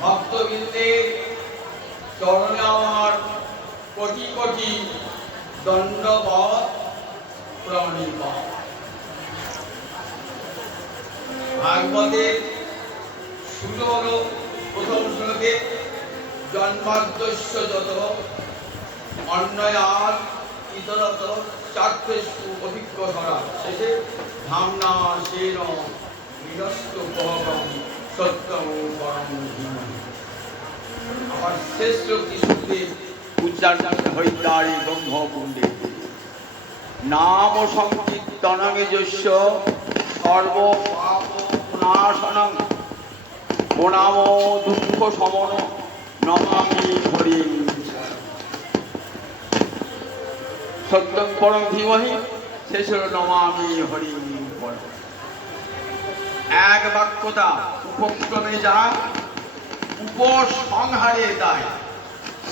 ভক্তবৃন্দের চরণে আমার কোটি কোটি দণ্ডবৎ প্রণিপাত। ভাগবতের শুরু হল প্রথম শ্লোকে জন্মাদ্যস্য যত অন্যয়ার ইতরত চাক্ষুষু অভিজ্ঞধরা, শেষে ধামনা সেন নিরস্ত কহকম সত্যম পরম ধীমহি। আমার শ্রেষ্ঠ কৃষ্ণদেব উচ্চারণ হইতারে ব্রহ্মকুণ্ডে নাম সংকীর্তনং যস্য সর্ব পাপ নাশনং প্রণাম দুঃখ শমন নমামি হরিং সত্যং পরম ধীমহি, শেষ হল নমামি হরিং পরম। এক বাক্যতা উপক্রমে যায়, উপসংহারে দেয়।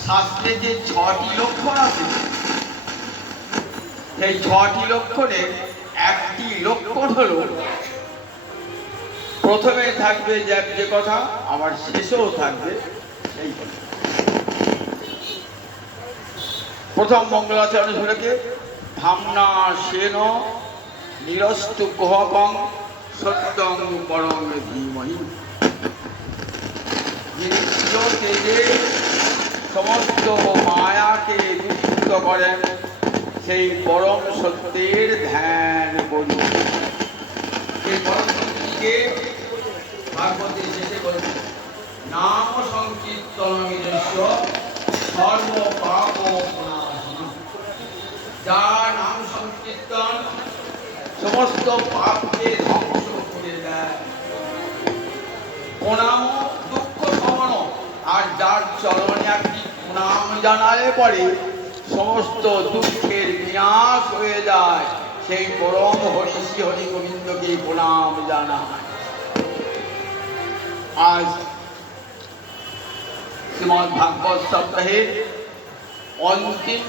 শাস্ত্রে যে 6টি লক্ষণ আছে, সেই 6টি লক্ষণে একটি লক্ষণ হল প্রথমে থাকবে যে কথা, আবার শেষেও থাকবে সেই কথা। প্রথম মঙ্গলাচরণ শ্লোকে ধামনা সেন নিরস্তু কুহকং সত্যং পরম ধীমহি। যিনি তেজে সমস্ত মায়াকে দূষিত করেন, সেই পরম সত্যের ধ্যান করুন। সেই পরম সত্যকে ভাগবতে শেষে বলছেন নাম সংকীর্তনং যস্য সর্ব পাপ প্রণাশনং। যার নাম সংকীর্তন সমস্ত পাপকে ধ্বংস করে দেয়, প্রণাম দুঃখ শমন, আর যার চরণে একটি প্রণাম জানালে পরে সমস্ত দুঃখের বিনাশ হয়ে যায়, সেই পরম হরি শ্রী হরি গোবিন্দকে প্রণাম জানায়। আজ শ্রীমদ্ ভাগবত সপ্তাহের অন্তিম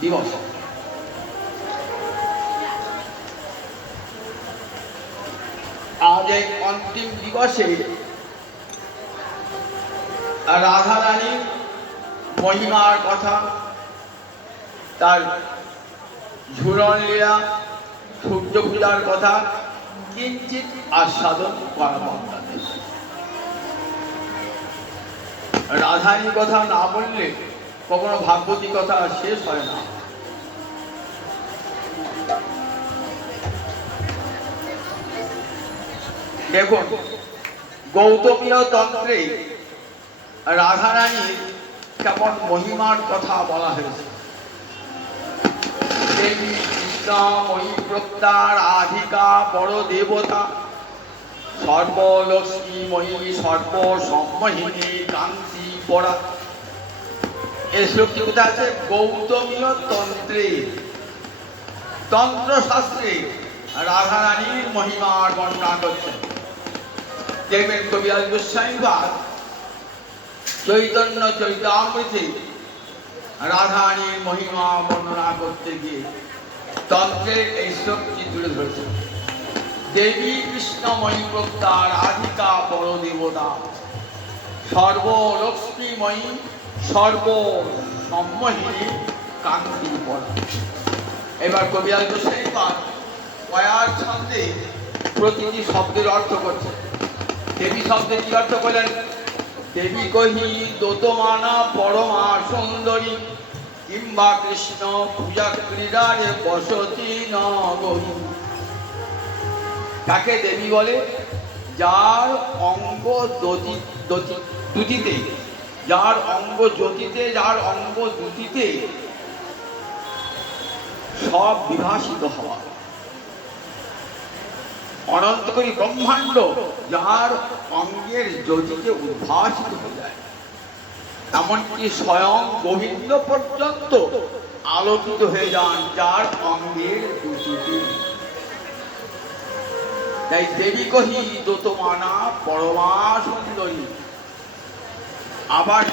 দিবস। আজ এই অন্তিম দিবসে রাধা রানীর মহিমার কথা, তার ঝুলন লীলা, সূর্য পূজার কথা কিঞ্চিত আস্বাদন করা দরকার। রাধারীর কথা না বললে কখনো ভাগবতী কথা শেষ হয় না। দেখুন, গৌতমীয় তন্ত্রে রাধারানীর কেমন মহিমার কথা বলা হয়েছে। দেবী কৃষ্ণ মহিপ্রক্তা রাধিকা বড় দেবতা, সর্বলক্ষ্মীময়ী সর্বসম্মোহিনী কান্তি পরা। এই শ্লোকটি কোথায় আছে? গৌতমীয় তন্ত্রে, তন্ত্রশাস্ত্রে রাধারানীর মহিমার বর্ণনা করছেন। দেখবেন কবিরাজ গোস্বামীপাদ চৈতন্য চরিতামৃতে রাধারানীর মহিমা বর্ণনা করতে গিয়ে তন্ত্রের এই শ্লোকটি তুলে ধরেছেন। দেবী কৃষ্ণময়ী প্রক্তা রাধিকা বড় দেবতা, সর্বলক্ষ্মীময়ী সর্বসম্মোহিনী কান্তি পরা। এবার কবিরাজ গোস্বামীপাদ কয়ার ছন্দে প্রতিটি শব্দের অর্থ করছে। দেবী শব্দের কি অর্থ করলেন? দেবী কহি দোতমানা পরমা সুন্দরী, কিংবা কৃষ্ণ পূজা ক্রীড়ারে বসতি নগরী। কাকে দেবী বলে? যার অঙ্গ দুটিতে, যার অঙ্গ জ্যোতিতে, যার অঙ্গ দুটিতে সব বিভাসিত হওয়া। অনন্তকরী ব্রহ্মাণ্ড যার অঙ্গের জ্যোতিতে উদ্ভাসিত হয়ে যায়। এমনকি স্বয়ং গোবিন্দ পর্যন্ত আলোকিত হয়ে যান যার অঙ্গের দুটিতে। তাই দেবী কহি দোতমানা পরমা সুন্দরী। আবার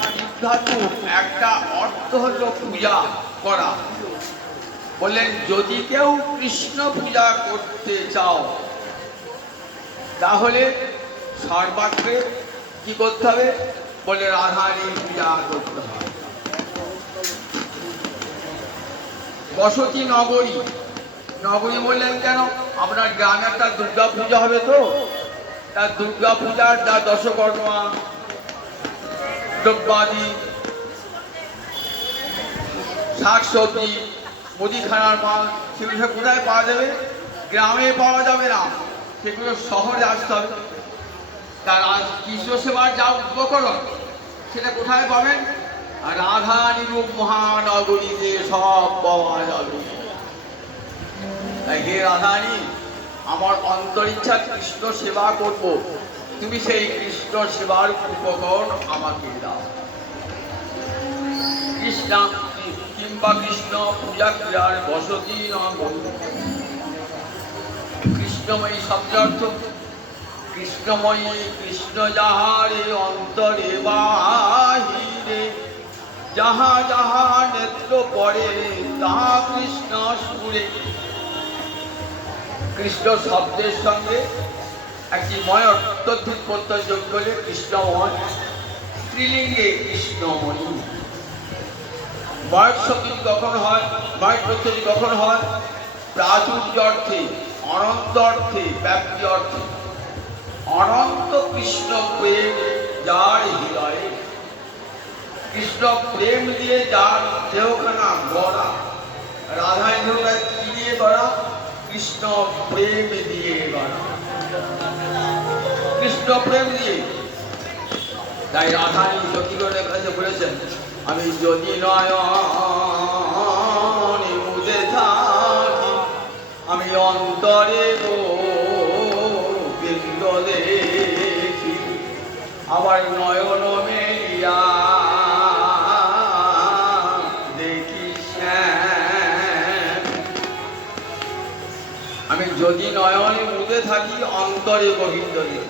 ধাতু একটা অর্থ হলো পূজা করা। বললেন যদি কেউ কৃষ্ণ পূজা করতে চাও তাহলে সর্বাগ্রে কি করতে হবে? বলে রাধারী পূজা করতে হবে। বসতি নগরী, নগরী বললেন কেন? আপনার গ্রামে একটা দুর্গা পূজা হবে, তো তার দুর্গা পূজার যা দশকর্মা দ্রব্যাদি শাকসবজি মুদিখানার মাল সেগুলো কোথায় পাওয়া যাবে? গ্রামে পাওয়া যাবে না, সেগুলো শহরে আসতে হবে। তার কৃষ্ণ সেবার যা উপকরণ সেটা কোথায় পাবেন? রাধা নিরূপ মহানগরীতে সব পাওয়া যাবে। তাই হে রাধানী, আমার অন্তরিচ্ছা কৃষ্ণ সেবা করব, তুমি সেই কৃষ্ণ সেবার উপকরণ আমাকে দাও। কৃষ্ণ কিংবা কৃষ্ণ পূজা ক্রিয়ার বসতি নগরী। কৃষ্ণময়ী শব্দের অর্থ কৃষ্ণময়ী, কৃষ্ণ যাহারে অন্তরে বাহিরে, যাহা যাহা নেত্র পড়ে তাহা কৃষ্ণ সুরে। কৃষ্ণ শব্দের সঙ্গে একটি ময় অত্যধিক প্রত্যয় যোগ করলে কৃষ্ণময়, স্ত্রীলিঙ্গে কৃষ্ণময়ী। ময়ের শব্দ কখন হয়, ময়ের প্রত্যয় কখন হয়? প্রাচুর্য অর্থে, অনন্ত অর্থে, ব্যাপ্তি অর্থে। অনন্ত কৃষ্ণ প্রেম যার হৃদয়ে, কৃষ্ণ প্রেম দিয়ে যার দেহখানা গড়া। রাধায় দেহটা কি দিয়ে গড়া? কৃষ্ণ প্রেম দিয়ে গড়া, কৃষ্ণ প্রেম দিয়ে। তাই রাধানী সখীগণের কাছে বলেছেন, আমি যদি নয়নে মুদে থাকি, আমি অন্তরে গোবিন্দ দেখি, আবার নয়ন মেলিয়া দেখি শ্যাম। আমি যদি নয়নে মুদে থাকি, অন্তরে গোবিন্দ দেখি।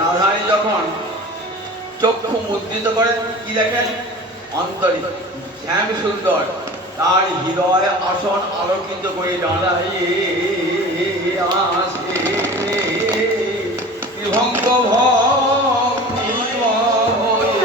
রাধানী যখন চক্ষু মুদ্রিত করেন কি দেখেন? অন্তরে শ্যাম সুন্দর, তার হৃদয় আসন আলোকিত করে দাঁড়াইয়ে আসে বিভঙ্গ ভক্তি হয়ে।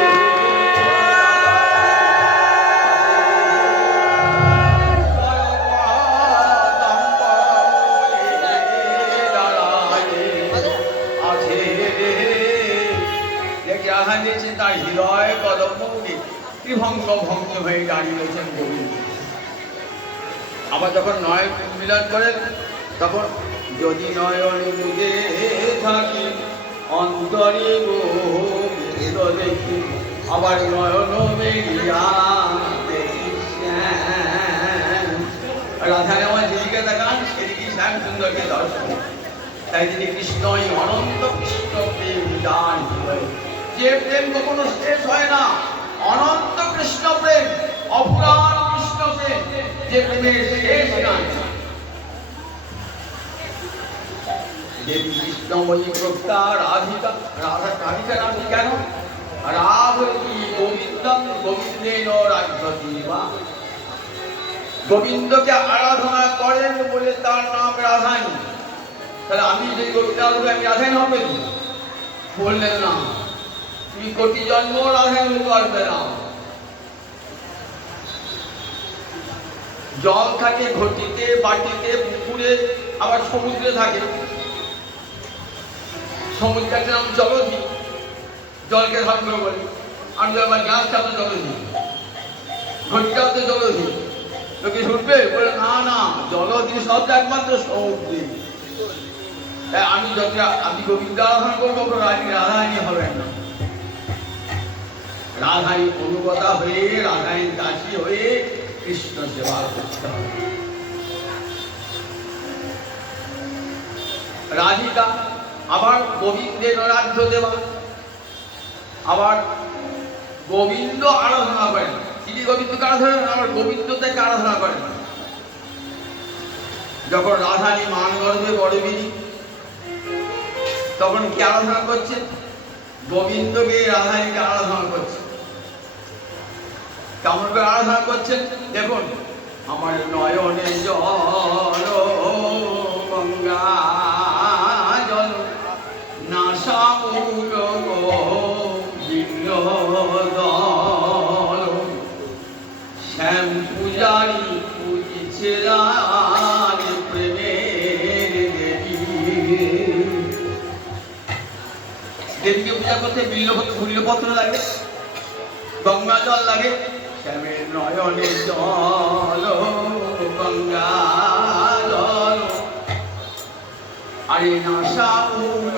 তার হৃদয় কদমে ত্রিভঙ্গ ভঙ্গ হয়ে দাঁড়িয়ে রয়েছেন গোবিন্দ। আবার যখন নয়ন মিলন করেন তখন যদি নয়ন মুদে থাকি, অন্তরে গোবিন্দ দেখি, আবার নয়ন মেলিয়া দেখি শ্যাম। রাধায় আমার যেদিকে তাকান সেদিকে শ্যাম সুন্দরকে দর্শন। তাই তিনি কৃষ্ণই অনন্ত কৃষ্ণ প্রেম যার হৃদয়ে, যে প্রেম কখনো শেষ হয় না, অনন্ত কৃষ্ণ প্রেম, অপুরাণ কৃষ্ণ প্রেম, যে প্রেমের শেষ নাই। দেবী কৃষ্ণময়ী প্রজ্ঞা রাধিকা। রাধিকা নাম কেন? রাধী গোবিন্দম গোবিন্দেন রাধ্যতিবা। গোবিন্দকে আরাধনা করেন বলে তার নাম রাধানী। তাহলে আমি যদি গোবিন্দ আমি রাধানী হবে? বললেন না, তুমি কোটি জন্ম রাধানী হতে পারবে না। জল থাকে ঘটিতে, বাটিতে, পুকুরে, আবার সমুদ্রে থাকে। সমুদ্রের নাম জলধি, জলকে ধারণ করে বলি। আমি আমার গ্লাসটা তো জলধি, ঘটিটাও তো জলধি। লোকে শুনবে বলে না না, জলধি শব্দ একমাত্র সমুদ্রে। তাই আমি আমি গোবিন্দ আরাধনা করবো, রাধারানী হবেন না। রাধাই অনুগতা হয়ে, রাধাই দাসী হয়ে কৃষ্ণ সেবা করতে হবে। রাধিকা আবার গোবিন্দের রাজ্য দেবা। আবার গোবিন্দ আরাধনা করেন। তিনি গোবিন্দকে আরাধনা করেন, আবার গোবিন্দ তাকে আরাধনা করেন। যখন রাধানী মান গর্ভে গর্ভিণী, তখন কি আরাধনা করছে? গোবিন্দকে রাধানীকে আরাধনা করছে। কেমন করে আরাধনা করছেন দেখুন। আমার নয়নে জল গঙ্গা জল নাসামূল দল শ্যাম পূজারি পূজিছে প্রেমের দেবী। দেবীকে পূজা করতে বিল্লপত্র লাগে, গঙ্গা জল লাগে। শ্যামের নয়নে জল গঙ্গা জল আরে নাসামূল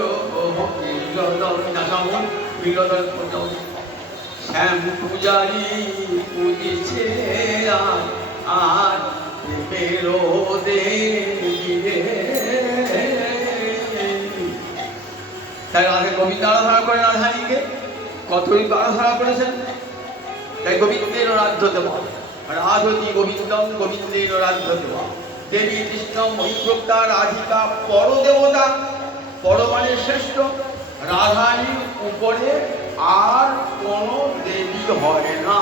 নাসামূল বিল্লদল শ্যাম পূজারি পূজিছে আর তাই রাধে গোবিন্দ আরাধনা করে রাধানীকে, কতই আরাধনা করেছেন। তাই গোবিন্দের রাধ্য দেওয়া, রাধতি গোবিন্দম গোবিন্দের রাধ্য দেওয়া। দেবী কৃষ্ণ মহিপ্রজ্ঞা রাধিকা পরদেবতা, পরমানের শ্রেষ্ঠ। রাধানীর উপরে আর কোন দেবী হয় না।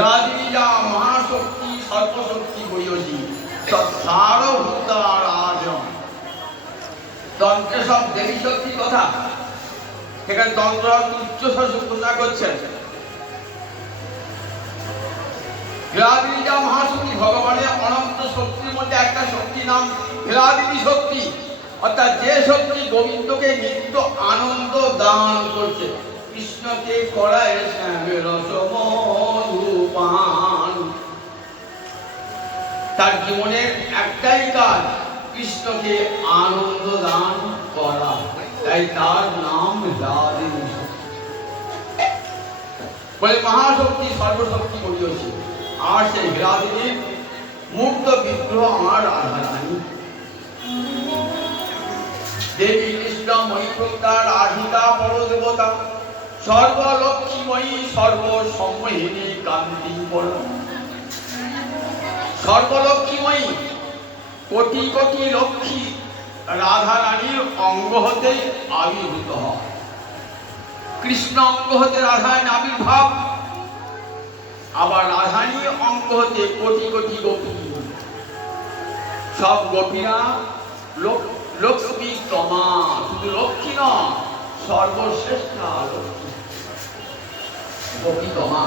রাধিনী যা মহাশক্তি সর্বশক্তি বৈয়সী তৎসারভূতারাধন। তন্ত্রে সব দেবী শক্তি কথা, সেখানে তন্ত্র উচ্চ ঘোষণা করছেন। হিলাদিনী যা মহাশক্তি, ভগবানের অনন্ত শক্তির মধ্যে একটা শক্তি নাম হিলাদিনী শক্তি, অর্থাৎ যে শক্তি গোবিন্দকে নিত্য আনন্দ দান করছে। কৃষ্ণকে করায় শ্যামের রসমধুপান। তার জীবনের একটাই কাজ, কৃষ্ণকে আনন্দ দান করা, তাই তার নাম হিলাদিনী বলে। মহাশক্তি সর্বশক্তি বলিয়েছে। আর সেই হিলাদিনীর মূর্ত বিগ্রহ আমার রাধারানী। দেবী কৃষ্ণ মহিপ্রজ্ঞা রাধিকা পরদেবতা, সর্বলক্ষ্মীময়ী সর্বসম্মোহিনী কান্তি বল। সর্বলক্ষ্মীময়ী, কোটি কোটি লক্ষ্মী রাধারানীর অঙ্গ হতে আবির্ভূত হয়। কৃষ্ণ অঙ্গ হতে রাধারানী আবির্ভাব, আবার রাধানী অঙ্গ হতে কোটি কোটি গোপী। সব গোপীরা লক্ষ্মী তমা, শুধু লক্ষ্মী নয়, সর্বশ্রেষ্ঠা লক্ষ্মী গোপী তমা।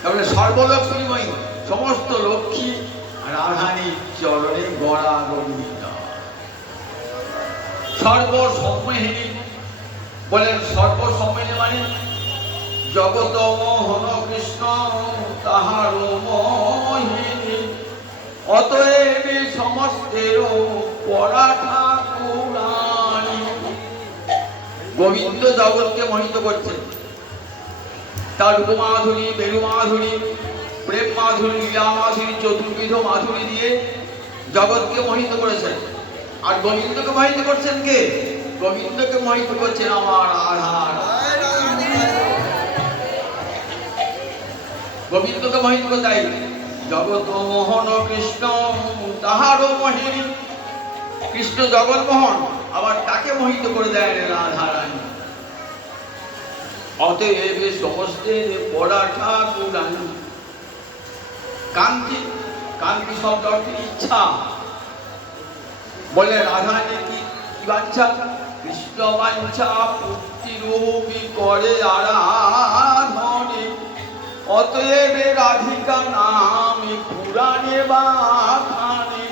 তাহলে সর্বলক্ষ্মীময়ী, সমস্ত লক্ষ্মী রাধানীর চরণে গড়াগড়ি। সর্বসম্মোহিনী বলেন, সর্বসম্মোহিনী মানে জগত মোহন কৃষ্ণ তাহার মোহিনী। অতএব সমস্তের পরা ঠাকুরানী। গোবিন্দ জগৎকে মোহিত করছেন। তার রূপমাধুরী, বেণু মাধুরী, প্রেম মাধুরী, লীলা মাধুরী, চতুর্বিধ মাধুরী দিয়ে জগৎকে মোহিত করেছেন। আর গোবিন্দকে মোহিত করছেন কে? গোবিন্দকে মোহিত করছেন আমার আধার। গোবিন্দকে মোহিত করে তাই জগৎ মোহন কৃষ্ণ তাহারও মোহিনী। কৃষ্ণ জগৎমোহন, আবার তাকে মোহিত করে দেয় রাধারানী। অতএব সমস্তের পরা ঠাকুরানী। কান্তি, কান্তি শব্দ অর্থ ইচ্ছা। বলে রাধারানী কি বাঞ্ছা? কৃষ্ণ বাঞ্ছা পুত্ররূপী করে আরাধনে। অতএব রাধিকা নামে পুরাণে বাখানে।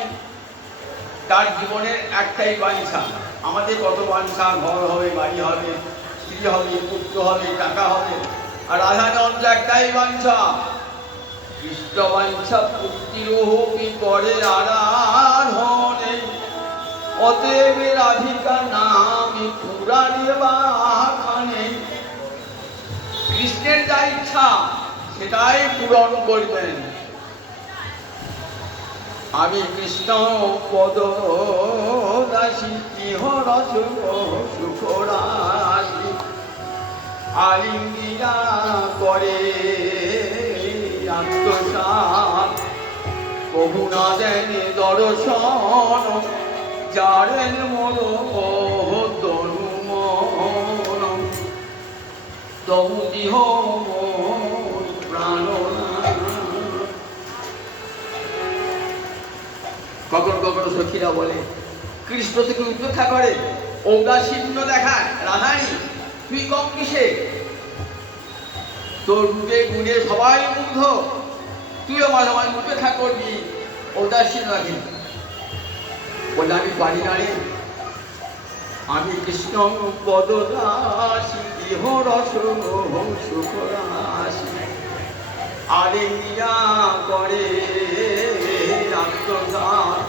তার জীবনের একটাই বাঞ্ছা। আমাদের কত বাঞ্ছা, ঘর হবে, বাড়ি হবে, স্ত্রী হবে, পুত্র হবে, টাকা হবে। আর রাধাকান্ত একটাই বাঞ্ছা, কৃষ্ণ বাঞ্ছা পুত্ররূপী করে আরাধনে। অতএব রাধিকা নামে পুরাণে বাখানে। কৃষ্ণের যা ইচ্ছা সেটাই পূরণ করবেন। আমি কৃষ্ণ পদ দাসী ইহ রস সুখ রাশি। আলিঙ্গিনা করে আত্মসাৎ, কবু না দেন দর্শন যারেন মন তরু মন, তবু দিহ প্রাণনাথ। কখনো কখনো সখীরা বলে কৃষ্ণ থেকে উপেক্ষা করে, ঔদাসীন্য দেখায়, রাধারানী তুই কম কিসে, তোর রূপে গুণে সবাই মুগ্ধ, তুইও মাঝে মাঝে উপেক্ষা করবি, ঔদাসীন্য রাখি। বলে আমি পারি না রে, আমি কৃষ্ণ পদদাসী, ইহ রস সুখ রাশি, আলিঙ্গিনা করে আত্মসাৎ,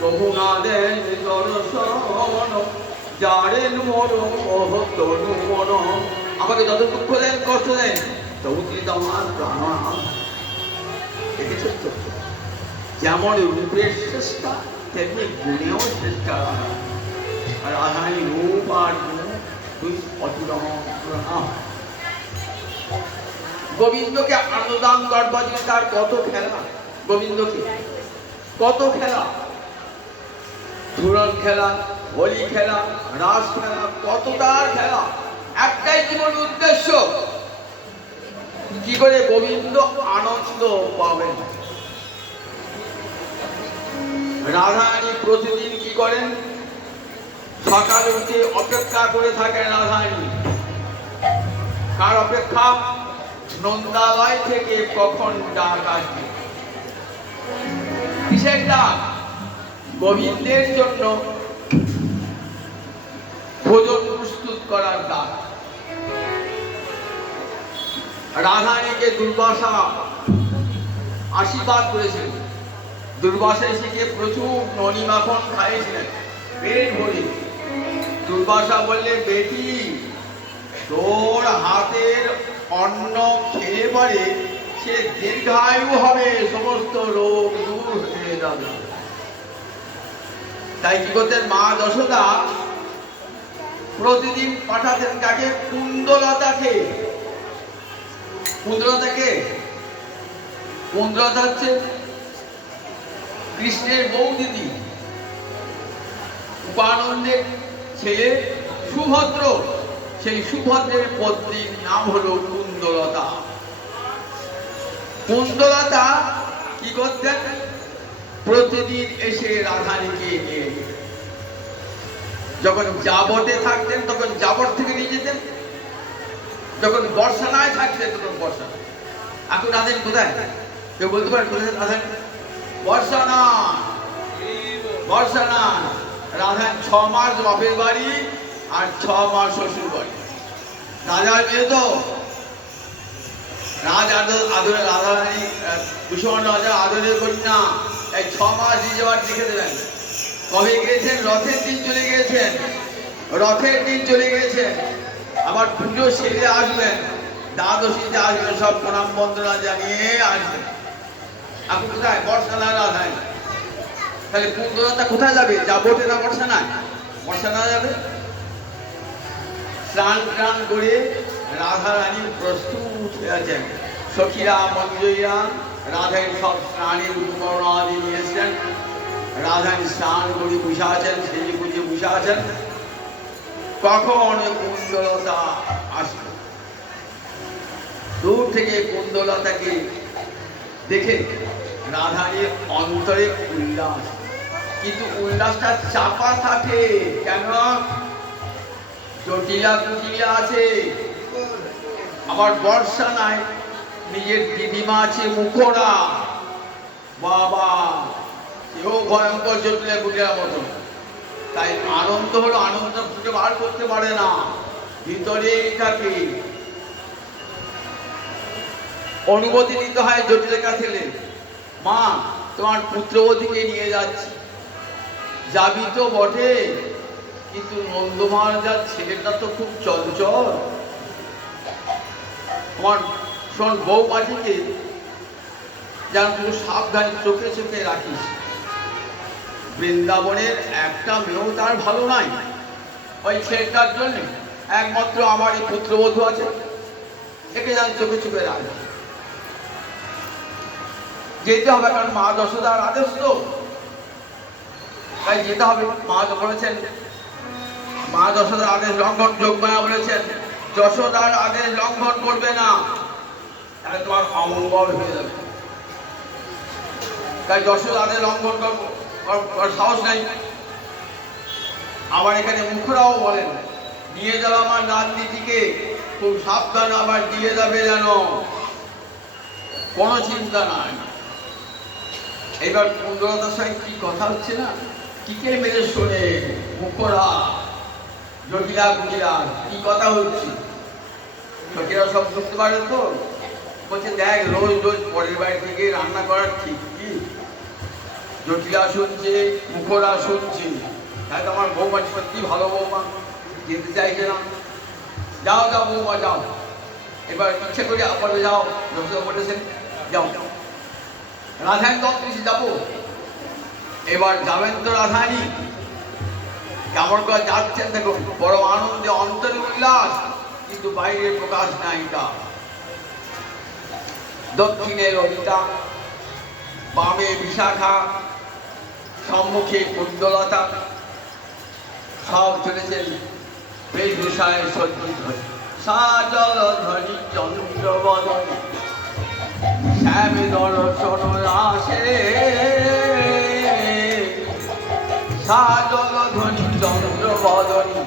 কবু না দেন দর্শন যারেন মন তনু মন। আমাকে যত দুঃখ দেন কষ্ট দেন তবু তিনি তো আমার প্রাণ। দেখেছেন তো, যেমন রূপের চেষ্টা তেমনি গুণেও চেষ্টা। আর রাধারানী রূপ আর গুণ দুই অতুলন। গোবিন্দকে আনন্দান করবার জন্য তার কত খেলা, গোবিন্দকে কত খেলা, ধুরন খেলা, হোলি খেলা, রাস খেলা, কত তার খেলা। একটাই জীবন উদ্দেশ্য, কি করে গোবিন্দ আনন্দ পাবেন। রাধারানী প্রতিদিন কি করেন, সকালে উঠে অপেক্ষা করে থাকেন রাধারানী। কার অপেক্ষা? নন্দালয় থেকে কখন ডাক আসবে। কিসের ডাক? গোবিন্দের জন্য ভোজন প্রস্তুত করার ডাক। রাধারানীকে দুর্বাসা আশীর্বাদ করেছিলেন, দুর্বাসা এসে প্রচুর ননি মাখন খাইয়েছিলেন পেট ভরে। দুর্বাসা বললেন, বেটি তোর হাতের অন্ন খেলে পরে সে দীর্ঘায়ু হবে, সমস্ত রোগ দূর হয়ে যাবে। তাই কি করতেন মা যশোদা, প্রতিদিন পাঠাতেন কাকে? কুন্দলতাকে। কুন্দলতাকে, কুন্দলতা হচ্ছে কৃষ্ণের বউ দিদি, উপানন্দের ছেলে সুভদ্র, সেই সুভদ্রের পত্নীর নাম হলো কুন্দলতা। কুন্দলতা কি করতেন? প্রতিদিন এসে রাধারানীকে নিয়ে, যখন জাবটে থাকতেন তখন জাবট থেকে নিয়ে যেতেন, যখন বর্ষানায় থাকতেন তখন বর্ষানা। এখন রাধারানী কোথায়? কেউ বলতে পারেন কোথায় রাধারানী? বর্ষানা, বর্ষানা। রাধারানী 6 মাস বাপের বাড়ি আর 6 মাস শ্বশুর বাড়ি। রাজার মেয়ে তো, রাজ আদরে রাধারানী ভীষণ রাজা আদরের কন্যা। এই 6 মাস নিজে বাড়ি রেখে দেবেন। কবে গিয়েছেন? রথের দিন চলে গিয়েছেন, রথের দিন চলে গিয়েছেন। আবার পুজো সেরে আসবেন, দ্বাদশীতে আসবেন, সব প্রণাম বন্দনা জানিয়ে আসবেন। এখন কোথায়? বর্ষানা রাধারানী। তাহলে কুন্দলতা কোথায় যাবে? যাবটে না বর্ষানায়? বর্ষানা যাবে। স্নান টান করে রাধারানী প্রস্তুত হয়ে আছেন। সখীরা মঞ্জুরিরা রাধার সব স্নানের উপকরণ আদি নিয়েছেন। রাধারানী স্নান করে বসে আছেন, সেজে গুজে বসে আছেন। কখন কুন্দলতা আসবে? দূর থেকে কুন্দলতাকে দেখে রাধারানীর অন্তরে উল্লাস, কিন্তু উল্লাসটা চাপা থাকে। কেন? জটিলা কুটিলা আছে, আবার বর্ষানায় নিজের দিদিমা আছে মুখরা, বাবা সেও ভয়ঙ্কর জটিলা কুটিলার মতো। তাই আনন্দ হলো, আনন্দ ফুটে বার করতে পারে না, ভিতরেই থাকে। অনুমতি নিতে হয় জটিলের কাছে, মা তোমার পুত্রবতীকে নিয়ে যাচ্ছি। যাবি তো বটে, কিন্তু নন্দ মহারাজার ছেলেটা তো খুব চঞ্চল। আমার শোন বউমাটিকে যেন তুই সাবধানে চোখে চোখে রাখিস। বৃন্দাবনের একটা মেয়েও তার ভালো নাই, ওই ছেলেটার জন্য একমাত্র আমার এই পুত্রবধূ আছে, একে যেন চোখে চোখে রাখবে। যেতে হবে, কারণ মা যশোদার আদেশ তো, তাই যেতে হবে। মা তো বলেছেন, মা যশোদার আদেশ লঙ্ঘন, যোগমায়া বলেছেন যশোদার আদেশ লঙ্ঘন করবে না, তাহলে তোমার অমঙ্গল হয়ে যাবে। তাই যশোদার আদেশ লঙ্ঘন করার সাহস নাই। আবার এখানে মুখরাও বলেন, নিয়ে যাবে আমার নাতনিটিকে খুব সাবধান, আবার দিয়ে যাবে যেন, কোনো চিন্তা নাই। এবার কুণ্ডলতার সঙ্গে কি কথা হচ্ছে না, কিকের মেরে শোনে মুখরা জটিলা কুটিলা কি কথা হচ্ছে, সখীরা সব বুঝতে পারে তো। বলছে দেখ, রোজ রোজ পরের বাড়ি থেকে রান্না করার ঠিক কি? জটিলা শুনছে, মুখরা শুনছে, তাই তো আমার বৌমা সত্যি ভালো বৌমা, যেতে চাইছে না। যাও যাও বৌমা যাও, এবার ইচ্ছে করে আপাতত যাও, যশোদা বলেছেন যাও। রাধানী তত্ত্বে যাবো, এবার যাবেন তো রাধানী, কেমন করে যাচ্ছেন দেখুন, বড় আনন্দে অন্তরে উল্লাস, কিন্তু বাইরে প্রকাশ নাই। দক্ষিণে ললিতা, বামে বিশাখা, সম্মুখে কুণ্ডলতা, সব চলেছেন বেশভূষায় সজ্জিত হয়ে। সাজল ধ্বনি চন্দ্র বদনে শ্যাম দর্শন আসে, সাজল ধ্বনি চন্দ্র বদনে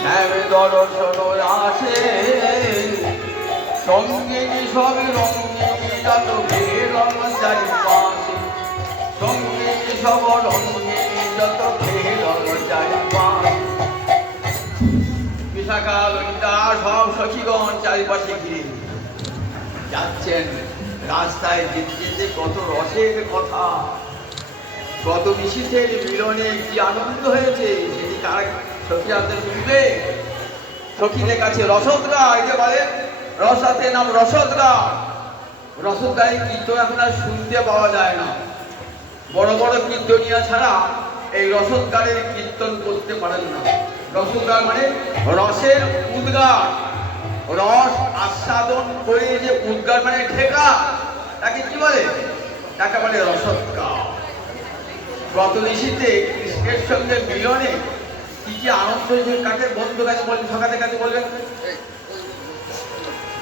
শ্যাম দর্শন আসে, সঙ্গিনী সব রঙ্গিনী যত রঙ চারিপাশে, সঙ্গিনী সব রঙ্গিনী যত রঙ চারিপাশে। বিশাখা ললিতা সব সখীগণ চারিপাশে ঘিরে যাচ্ছেন। রাস্তায় যেতে যেতে কত রসের কথা, কত নিশীথের মিলনে কি আনন্দ হয়েছে, সেটি কার সখীরা শুনবে। সখীদের কাছে রসদরা, একে বলে রসাতে নাম রসদরা। রসদগাই কীর্তন এখন আর শুনতে পাওয়া যায় না, বড় বড় কীর্তনিয়া ছাড়া এই রসদগারের কীর্তন করতে পারেন না। রসদগার মানে রসের উদ্গার, রস আস্বাদন করে যে উদ্গার মানে ঠেকা, তাকে কি বলে? তাকে বলে রসদগার। গত নিশীতে কৃষ্ণের সঙ্গে মিলনে কি কি আনন্দ হয়েছে, কাকে বন্ধু কাছে বলবেন, সকালের কাছে বলবেন।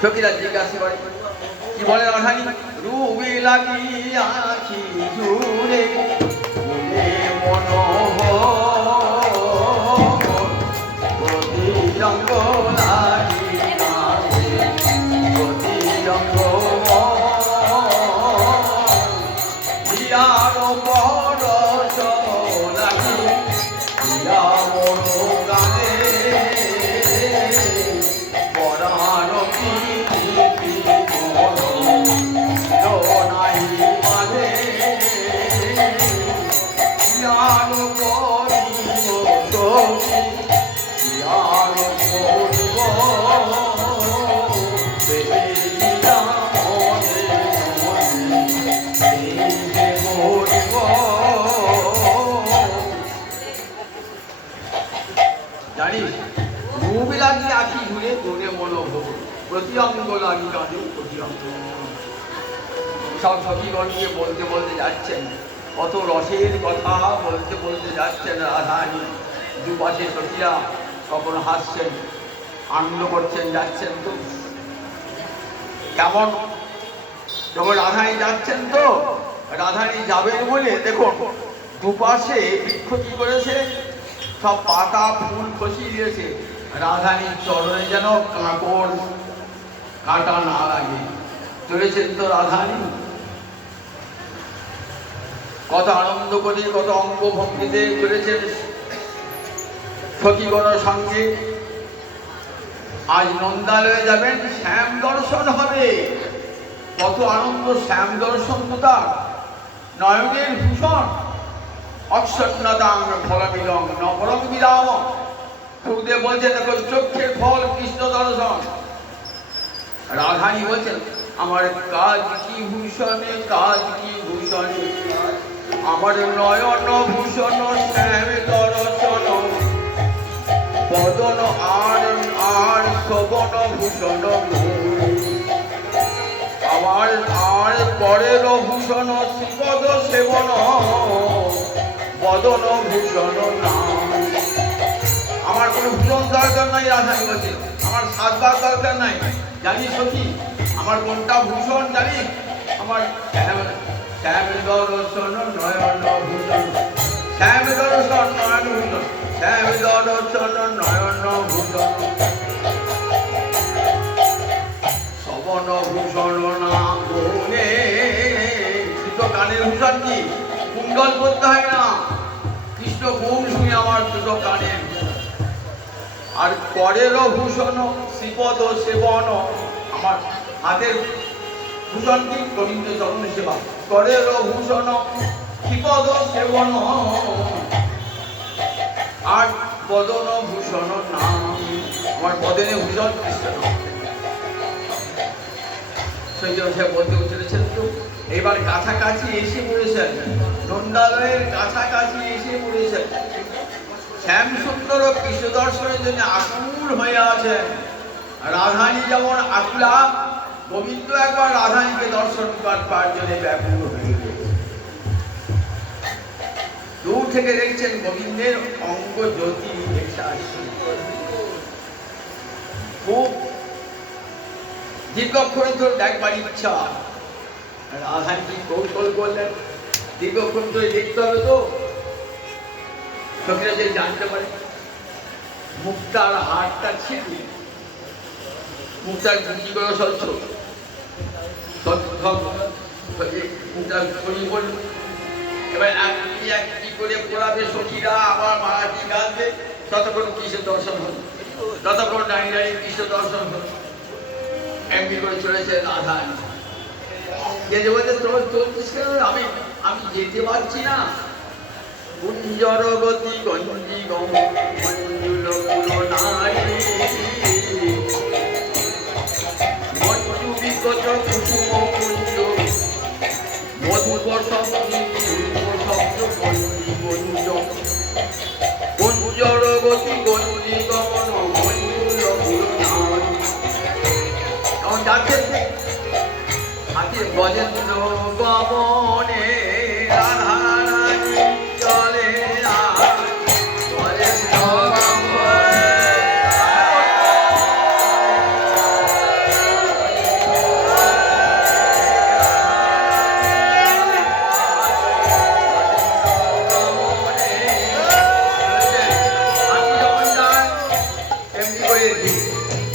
সখীরা জিজ্ঞাসা করে, কি বলে রাধানী? রুবি লাগিয়া আখি জুড়ে প্রতি অঙ্গ লাগি কাঁদে প্রতি অঙ্গ। সব সখীগণকে বলতে বলতে যাচ্ছেন, কত রসের কথা বলতে বলতে যাচ্ছেন রাধানী। দুপাশে সখীরা কখনো হাসছেন, আনন্দ করছেন, যাচ্ছেন তো কেমন। যখন রাধানী যাচ্ছেন তো, রাধানী যাবেন বলে দেখুন দুপাশে বৃক্ষ কি করেছে, সব পাতা ফুল খসিয়ে দিয়েছে, রাধানীর চরণে যেন কাঁকড় কাটা না লাগে। চলেছেন তো রাধানী, কত আনন্দ করে, কত অঙ্গভঙ্গিতে চলেছেন সখীগণের সঙ্গে। আজ নন্দালয়ে যাবেন, শ্যাম দর্শন হবে, কত আনন্দ। শ্যাম দর্শন কোথা? নয়নের ভূষণ, অক্ষন্নদাং ফলমিলং নবরং বিরাম। সুখদেব বলছেন দেখো, চক্ষের ফল কৃষ্ণ দর্শন। রাধানী বলছেন, আমার কাজ কি ভূষণে, কাজ কি ভূষণে, আমার নয়ন ভূষণ শ্যাম দর্শন। বদন আর আর শোভন ভূষণ আমার আর পরের ভূষণ শ্রীপদ সেবন বদন ভূষণ নাম। আমার কোনো ভূষণ দরকার নাই, রাধাই বলছে আমার সাজবার দরকার নাই। জানি সখী আমার কোনটা ভূষণ জানি, আমার শ্যাম দর্শন নয়ন ভূষণ, শ্যাম দর্শন নয়ন ভূষণ, শ্যাম দর্শন নয়ন ভূষণ শবন ভূষণ না বলে। দুটো কানের ভূষণ কি কুণ্ডল করতে হয় না, কৃষ্ণ গুণ শুনে আমার দুটো কানের। আর করেরও ভূষণ শ্রীপদ সেবন, আমার হাতের ভূষণ কি গোবিন্দ চরণ সেবা। করেরও ভূষণ শ্রীপদ সেবন আর বদন ভূষণ নাম, আমার বদনে ভূষণ কৃষ্ণ। সে বলতে চলেছেন তো এবার কাছাকাছি এসে পড়েছেন, নন্দালয়ের কাছাকাছি এসে পড়েছেন। শ্যাম সুন্দর ও কৃষ্ণ দর্শনের জন্য আকুল হয়ে আছেন। রাধানী যেমন আকুলা, গোবিন্দ একবার রাধানীকে দর্শন করবার জন্য ব্যাকুল হয়ে গেছে। দূর থেকে দেখছেন গোবিন্দের অঙ্গ জ্যোতি ভেসে আসছে। খুব দীর্ঘক্ষণ ধরে দেখবার ইচ্ছা। রাধানী কৌশল করলেন, দীর্ঘক্ষণ ধরে দেখতে হবে তো সখীরা যে জানতে পারে। মুক্তার হারটা ছিঁড়ে মুক্তার গুটি করে সচ্ছ মুক্তার ছড়িয়ে পড়ল। এবার একটি করে পড়াবে সখীরা, আবার মারাঠি গানবে, ততক্ষণ কৃষ্ণের দর্শন হল, ততক্ষণ দাঁড়িয়ে দাঁড়িয়ে কৃষ্ণ দর্শন হল। এমনি করে চলেছে রাধা। যে বলছে তোর চলছিস কেন, আমি যেতে পারছি না। কুঞ্জর গতি গঞ্জি গঞ্জুল নারী মঞ্জু বিকট কুসুম কুঞ্জ মধুকর শব্দ গঞ্জি গঞ্জ কুঞ্জর গতি গঞ্জি গমন মঞ্জুল নারী। এখন যাচ্ছেন হাতির গজেন্দ্র গমনে রাধারানী চলে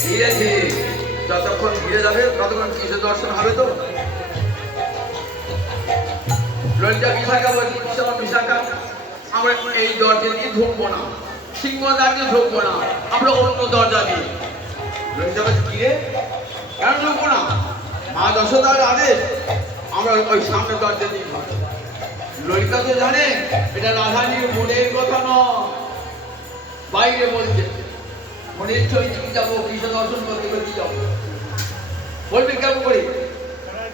ধীরে ধীরে, যতক্ষণ ধীরে যাবে ততক্ষণ কৃষ্ণ দর্শন হবে। তো ললিতা বিশাখা বলছি বিশাখা আমরা এই দরজা দিয়ে ঢুকবো না, সিংহদ্বার দিয়ে ঢুকবো না, আমরা অন্য দরজা দিয়ে। ললিতা বলছে কি রে কেন ঢুকবো না, মা যশোদার আদেশ, আমরা ওই সামনে দরজা দিয়ে ঢুকবো। ললিতা তো জানে এটা রাধানীর মনের কথা নয়, বাইরে বলছে মনের চৈত্রী যাবো কৃষ্ণ দর্শন করতে করতে যাবো। বলবে কেমন করে,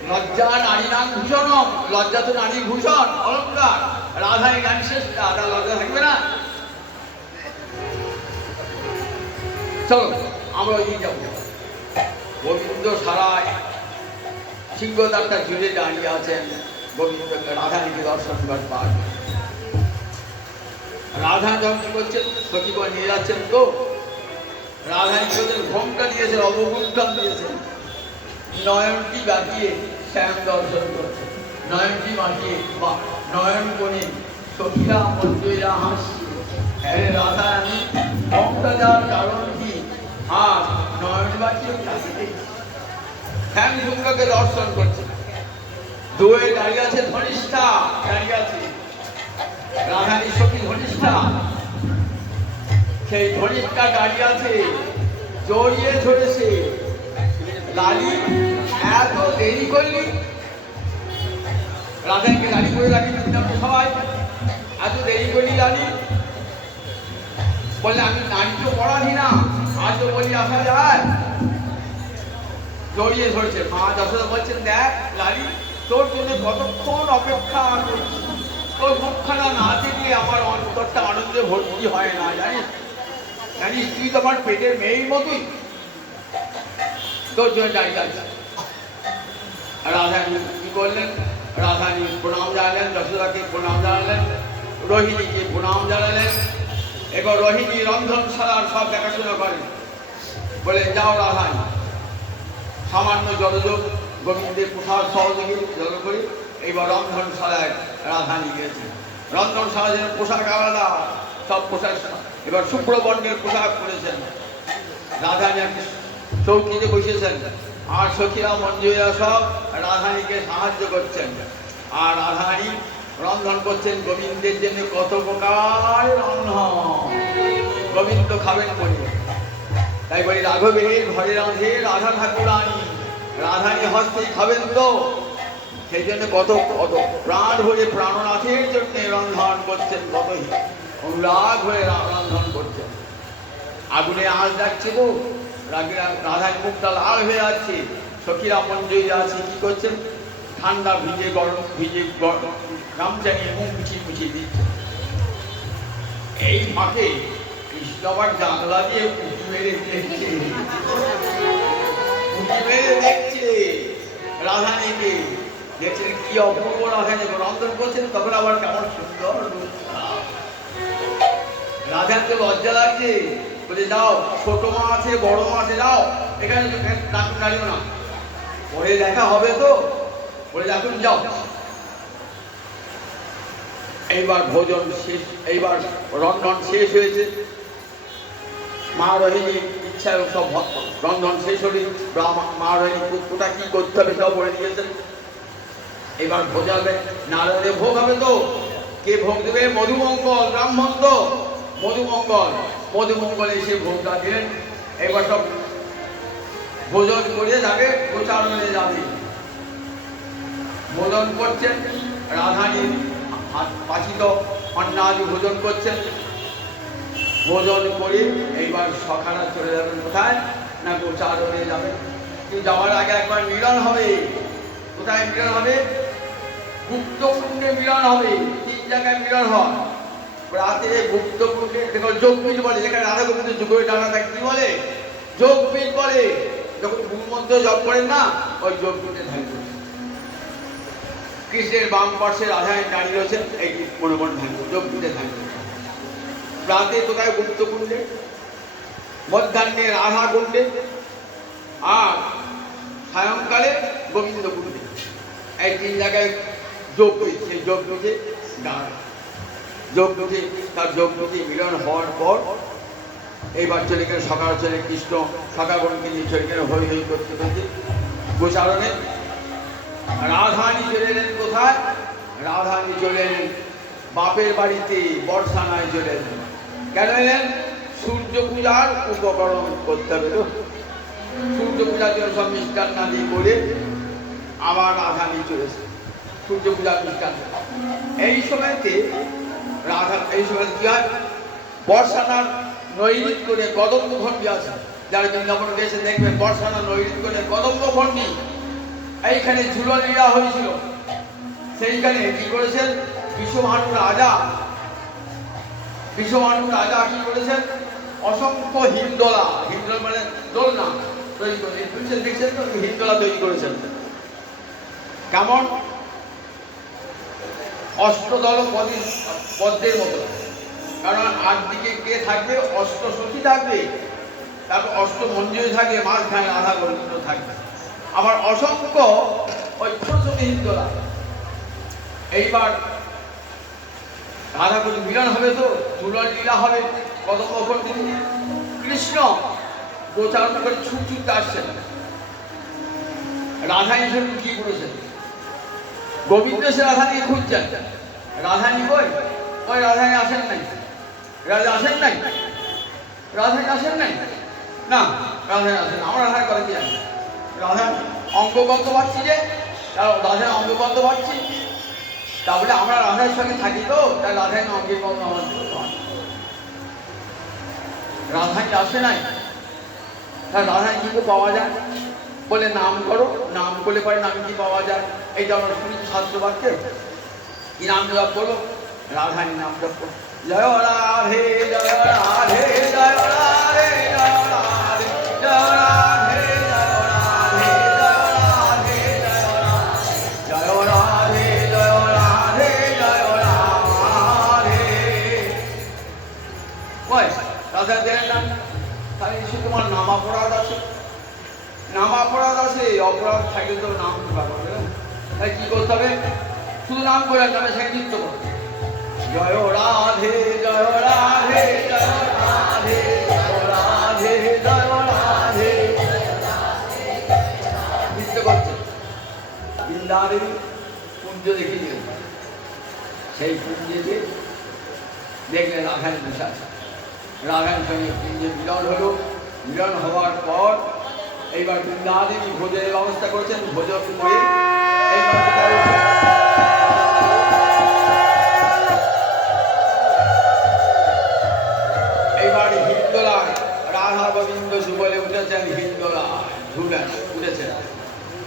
লজ্জা নারী নাম ভূষণ, লজ্জা তো নারীর ভূষণ অলঙ্কার, রাধায় গান শেষ, রাধা লজ্জা থাকবে না। চলো আমরা ওই যাবো। গোবিন্দ সারায় সিংহদ্বারটা জুড়ে দাঁড়িয়ে আছেন, গোবিন্দ রাধানীকে দর্শন করবার। রাধা যখন কি বলছেন সখী করে নিয়ে যাচ্ছেন তো, রাধানী ঘোমটা দিয়েছেন, অবগুণ্ঠন দিয়েছেন, নয়নটি বাঁকিয়ে শ্যাম দর্শন করছে, নয়নটি বাঁকিয়ে বা নয়ন কোণে সখীরা মন্দিরা হাসছে। হ্যাঁ রাধারানী ঘোমটা দেওয়ার কারণ কি, আর নয়ন বাঁকিয়ে শ্যাম সুন্দরকে দর্শন করছে। দুয়ে দাঁড়িয়ে আছে ধনিষ্ঠা, দাঁড়িয়ে আছে রাধানী সখী ধনিষ্ঠা, সেই ধনিষ্ঠা দাঁড়িয়ে আছে জড়িয়ে ধরেছে। লালি এত দেরি করলি, রাধাকে গাড়ি করে রাখি সবাই, এত দেরি করলি লালি। বললে আমি নারী তো পড়ানি না, আজ তো বলি আসা যায়। জড়িয়ে ধরেছে। মা যশোদা বলছেন দেখ লালি তোর জন্য কতক্ষণ অপেক্ষা করছি, তোর মুখখানা না দেখলে আমার অন্তরটা আনন্দে ভর্তি হয় না জানিস। জানিস তুই তো আমার পেটের মেয়ের মতোই, তোর জন্য দাঁড়িয়ে আছে। রাধারানী কি করলেন? রাধারানী প্রণাম জানালেন, যশোদাকে প্রণাম জানালেন, রোহিণীকে প্রণাম জানালেন। এবার রোহিণী রন্ধনশালার সব দেখাশোনা করেন। বলে যাও রাধারানী, সামান্য জলযোগ গোবিন্দের প্রসাদ সহযোগী জল করে এইবার রন্ধনশালায় রাধারানী গিয়েছে। রন্ধনশালায় পোশাক আলাদা, সব পোশাক এবার শুভ্রবর্ণের পোশাক পরেছেন। রাধারানী একটি চৌকিতে বসেছেন, আর সখীরা মঞ্জুরা সব রাধারানীকে সাহায্য করছেন। আর রাধারানী রন্ধন করছেন গোবিন্দের জন্য কত প্রকার রন্ধন, গোবিন্দ খাবেন বলে। তাই বলি রাঘবের ঘরে রাঁধে রাধা ঠাকুরানী, রাধারানী হস্তেই খাবেন তো, সেই জন্য কত কত প্রাণ ভরে প্রাণনাথের জন্য রন্ধন করছেন, কত অনুরাগ হয়ে রন্ধন করছেন। আগুনে আঁচ যাচ্ছে গো, রাধারানী মুখটা লাল হয়ে যাচ্ছে। সখীরা মঞ্জুরি আছে কি করছেন? ঠান্ডা ভিজে গরম ভিজে গামছা নিয়ে মুখ মুছিয়ে মুছিয়ে দিচ্ছে। এই ফাঁকে কৃষ্ণ আবার জানলা দিয়ে উঁকি মেরে দেখছে, উঁকি মেরে দেখছে রাধারানীকে। দেখছেন কি অপূর্ব রাধারানী রন্ধন করছেন, তখন আবার কেমন সুন্দর রূপ। রাধাকে লজ্জা লাগছে, বলে যাও ছোট মা আছে বড় মা আছে, যাও এখানে দাঁড়িও না, পরে দেখা হবে তো, বলে এখন যাও। এইবার ভোজন শেষ, এইবার রন্ধন শেষ হয়েছে। মা রোহিণী ইচ্ছা সব রন্ধন শেষ হলে মা রোহিণী কোথা কি করতে হবে সব বলে দিয়েছেন। এবার ভোজ হবে, নারায়ণে ভোগ হবে তো, কে ভোগ দেবে? মধুমঙ্গল ব্রাহ্মণ তো, মধুমঙ্গল। মধুমঙ্গল এসে ভোগটা দিলেন। এবার সব ভোজন করে যাবে, প্রচারণে যাবে। ভোজন করছেন রাধারানীর পাচিত অন্নাদি ভোজন করছেন। ভোজন করে এইবার সখারা চলে যাবেন কোথায়? না প্রচারণে যাবেন। কিন্তু যাওয়ার আগে একবার মিলন হবে। কোথায় মিলন হবে? গুপ্তকুণ্ডে মিলন হবে। 3 জায়গায় মিলন হয়। রাতে গুপ্তকুণ্ডে যোগপীঠ বলে, যেখানে রাধা গোবিন্দ যুগের ডানা থাকে, কি বলে? যোগপীঠ বলে। যখন মূলমন্ত্র জপ করেন না, ওই যোগপীঠে থাকবে। কৃষ্ণের বাম পার্শ্বে রাধারানী দাঁড়িয়ে রয়েছেন, এই মনে মনে থাকবে, যোগপীঠে থাকবে। রাতে কোথায়? গুপ্তকুণ্ডে, মধ্যাহ্নে রাধা কুণ্ডে, আর সায়ংকালে গোবিন্দ কুণ্ডে। এই 3 জায়গায় যোগপীঠ। সেই যোগপীঠে দাঁড়ায়। যোগপীঠে তার যোগপীঠে মিলন হওয়ার পর এইবার চলে গেলে সকাল চলে কৃষ্ণ সকাগণকে নিয়ে চলে গেলে হই হই করতে করতে গোচারণে। রাধারানী চলে এলেন কোথায়? রাধারানী চলে এলেন বাপের বাড়িতে, বর্ষানায় চলে এলেন। কেন এলেন? সূর্য পূজার উপকরণ করতে হবে তো, সূর্য পূজার জন্য সব মিষ্টান্নাদি করে আবার রাধারানী চলেছে সূর্য পূজার মিষ্টান্ন। এই সময়তে রাধা, এই সময় কি হয়? বর্ষানার নৈরিত করে কদম্ব খণ্ডি আছে, যারা বৃন্দাবন দেশে দেখবেন বর্ষানা নৈরিত করে কদম্ব খণ্ডি, এইখানে ঝুলন লীলা হয়েছিল। সেইখানে কি করেছেন? বিশ্বভানু রাজা কি করেছেন? অসংখ্য হিন্দোলা, হিন্দোলা মানে দোলনা তৈরি করে দেখছেন তো, হিন্দোলা তৈরি করেছেন। কেমন? অষ্টদল পদ্মের মতো। কারণ একদিকে কে থাকবে? অষ্টসখী থাকবে, তারপর অষ্টমঞ্জুরি থাকবে, মাঝখানে রাধা গোবিন্দ থাকবে, আবার অসংখ্য ওই ছোট ছোট হিন্দোলা। এইবার রাধা গোবিন্দ মিলন হবে তো, ঝুলন লীলা হবে। কদম্ব কৃষ্ণ গোচারণ করে ছুট ছুটতে আসছেন। রাধা হিসেবে কি করেছেন? গোবিন্দ সে রাধাকে খুঁজছেন। রাধানী কই? ওই রাধানী আসেন নাই, রাধা আসেন নাই, রাধানী আসেন নাই, না রাধানী আসেন। আমরা রাধার করে কি জানি? রাধা অঙ্গবদ্ধ পাচ্ছি যে, রাধার অঙ্গবদ্ধ পাচ্ছি, তাহলে আমরা রাধার সঙ্গে থাকি তো, তাই রাধানী অঙ্গের বন্ধ আমার। রাধানী আসে নাই, তাই রাধানী কি পাওয়া যায়? বলে নাম করো, নাম করলে পরে নাম কি পাওয়া যায়? এই যে আমরা শুনি শাস্ত্রবাক্যে, কি নাম জপ করবো? রাধানী নাম জপ করো। জয় রাধে জয় রাধে জয় রাধে। তোমার নাম অপরাধ আছে, নাম অপরাধ আছে, অপরাধ থাকলে তো নাম তাই কি করতে হবে? শুধু নাম করে নামে সে নৃত্য করতে। জয় রাধে জয় রাধে জয় রাধে জয় রাধে জয় রাধে নৃত্য করছে। বৃন্দাবনে কুঞ্জ দেখিয়ে সেই কুঞ্জে দেখলে রাধার বিশ্বাস, রাধার সঙ্গে কুঞ্জে মিলন হলো। মিলন হওয়ার পর এইবার বৃন্দাবনী ভোজনের ব্যবস্থা করেছেন। ভোজন করে এইবার হিন্দোলায় রাধা গোবিন্দ যুগলে উঠেছেন। হিন্দোলায় ঝুলেন উঠেছেন।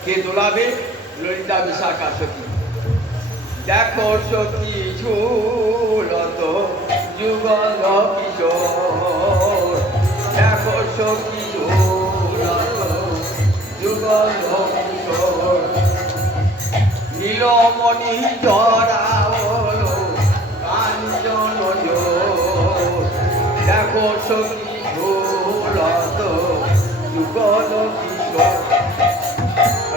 কে দোলাবে? ললিতা বিশাখা সখী। দেখো সখী ঝুলত যুগল কিশোর, দেখো সখী ঝুলত যুগল কিশোর। নীলমণি জরা হলো কাঞ্চন জোর, দেখো সখী ঝুলত যুগল কিশোর।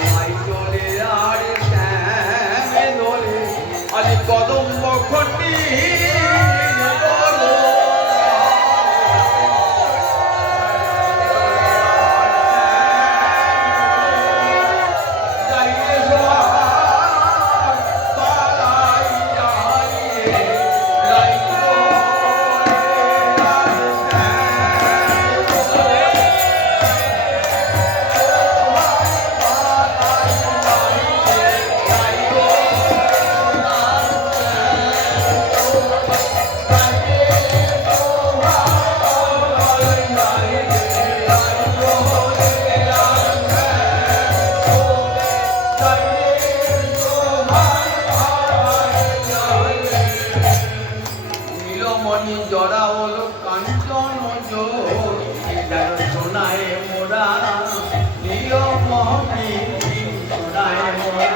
রাই চলে আর শ্যামে দোলে আজ কদম্ব খন্ডি জরা হলো কাঞ্চন জোর, সোনায় মোরা নীলমণি সোনায় মোরা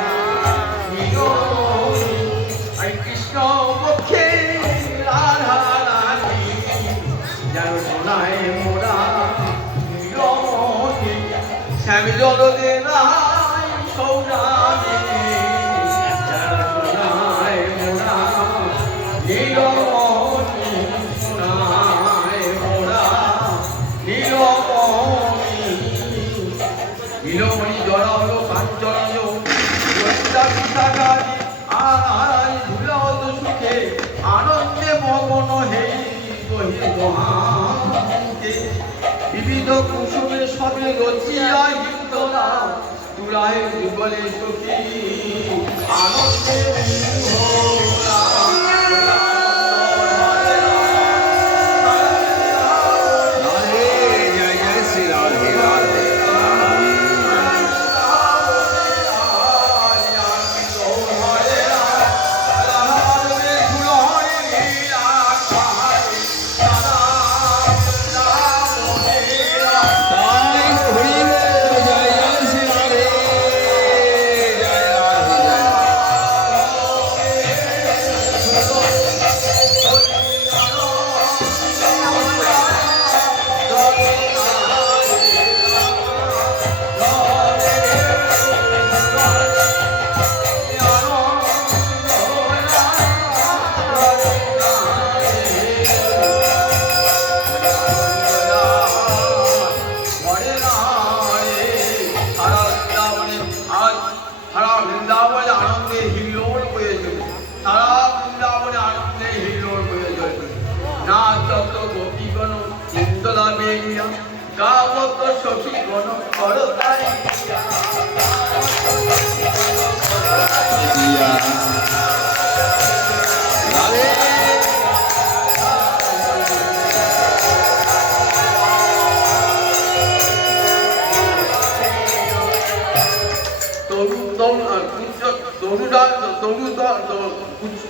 নীলমণি। কৃষ্ণ পক্ষে রাধা রানী যেন সোনায় মোরা নীলমণি। শ্যাম জলদে রায় সৌরামিনী যেন সোনায় মোরা নীলমণি। নীলমণি জড়া হলো কাঞ্চন আর ভুলাও তো সুখে আনন্দে মগন হে বিবিধ কুসুমে সবে রচিয়া হিন্দোলা তুলায় যুগলে সখী আনন্দে গাবত সখী গণ করতাই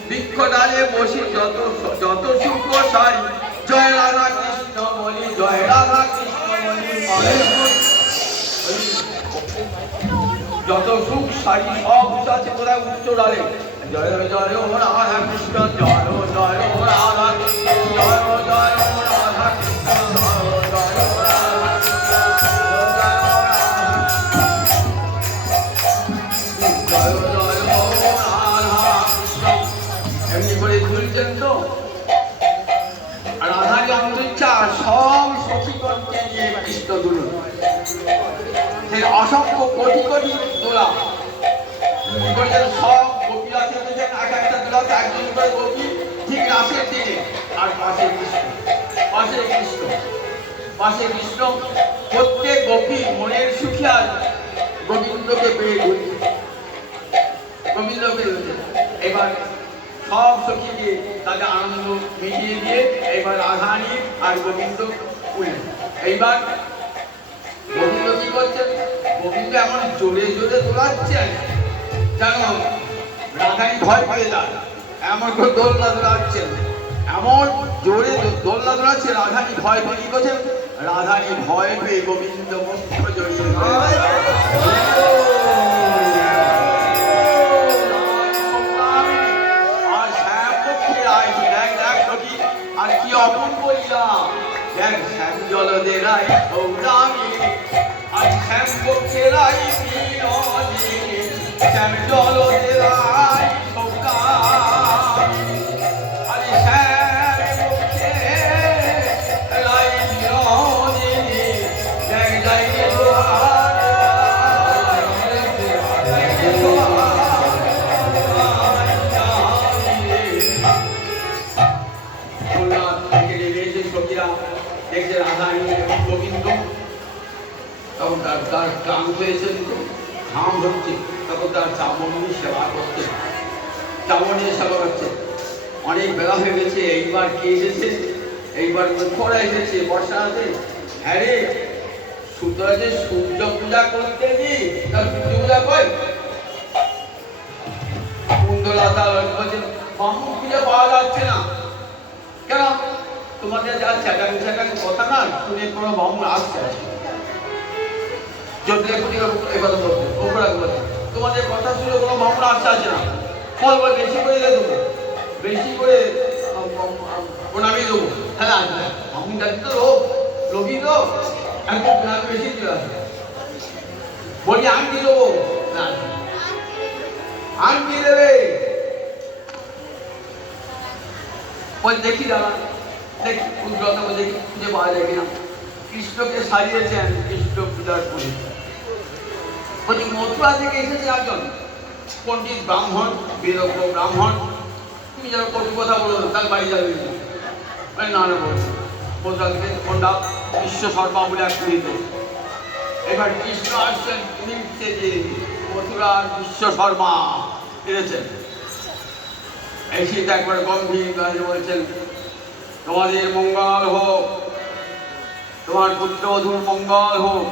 বৃক্ষ ডালে বসি যত যত সুখ সারি জয় রাধা কৃষ্ণ বলি জয় রাধা কৃষ্ণ বলি যত সুখ সারি সব আছে কোথায় উচ্চ ডালে জয় জয় ও রাধা কৃষ্ণ জয় জয় ও রাধা কৃষ্ণ জয় জয় ও রাধা কৃষ্ণ জয় জয় ও রাধা কৃষ্ণ জয় জয় ও রাধা কৃষ্ণ এমনি করে চলছেন তো রাধার অন্তরিচ্ছা সব সখীগণকে নিয়ে কৃষ্ণ দুলন সেই অসংখ্য কোটি কোটি দোলা সব গোপীরা চেপেছেন এক একটা দোলাতে একজন করে গোপী ঠিক রাসের দিনে আর পাশে কৃষ্ণ পাশে কৃষ্ণ পাশে কৃষ্ণ প্রত্যেক গোপী মনের সুখিয়ার গোবিন্দকে পেয়ে গোবিন্দকে এবার সব সখীকে তাদের আনন্দ মিটিয়ে দিয়ে এইবার রাধারানী আর গোবিন্দ উঠলেন এইবার গোবিন্দ কি করছেন গোবিন্দ এমন জোরে জোরে দোলাচ্ছেন যেন রাধারানী ভয় পেয়ে যায় এমন করে দোলনা দোলাচ্ছেন এমন জোরে দোলনা দোলাচ্ছে রাধারানী ভয় পেয়ে কি করছেন রাধারানী ভয় পেয়ে গোবিন্দ মুখ্য জড়িয়ে আর কি অপূর্ব ইলা দেখ শ্যাম জলদেরাই সৌদামি আর শ্যাম পক্ষেরাই বিনোদিনী শ্যাম জলদেরাই সৌদামি আরে শ্যাম পক্ষেরাই বিনোদিনী দেখ যাই দেখছে রাধারানী এবং গোবিন্দ তখন তার ক্লান্ত এসে ঘাম হচ্ছে তখন তার চামড়ি সেবা করছে চামড়ি সেবা করছে অনেক বেলা হয়ে গেছে এইবার কে এসেছে এইবার খরা এসেছে বর্ষাতে হ্যাঁ রে সুতরাং যে সূর্য পূজা করতে নি তার সূর্য পূজা কই কুণ্ডলতা বলছে বামুন খুঁজে পাওয়া যাচ্ছে না কেন তোমাদের যা চ্যাটাং চ্যাটাং কথা না শুনে কোনো বামুন আসছে যদি এই কথা বলতে ওপরা বলতে তোমাদের কথা শুনে কোনো বামুন আসছে আছে না ফল বল বেশি করে দেবো বেশি করে প্রণামী দেবো হ্যাঁ আসবে বামুন জাতি তো লোভী তো একদম প্রণামী বেশি চলে আসবে বলি আংটি দেবো না আংটি দেবে বল দেখি দাদা দেখি উদ্রতা দেখি খুঁজে পাওয়া যায় কিনা কৃষ্ণকে সারিয়েছেন কৃষ্ণ পূজার করে বলছি মথুরা থেকে এসেছে একজন পণ্ডিত ব্রাহ্মণ বেদজ্ঞ ব্রাহ্মণ তুমি যেন কটু কথা বলো না তার বাড়ি যাবে না না বলছি মথুরা থেকে পণ্ডিত বিশ্বশর্মা বলে এক পুরীত এবার কৃষ্ণ আসছেন তিনি যে মথুরার বিশ্বশর্মা এসেছেন এসে একবার গম্ভীর বলছেন তোমাদের মঙ্গল হোক তোমার পুত্রবধূর মঙ্গল হোক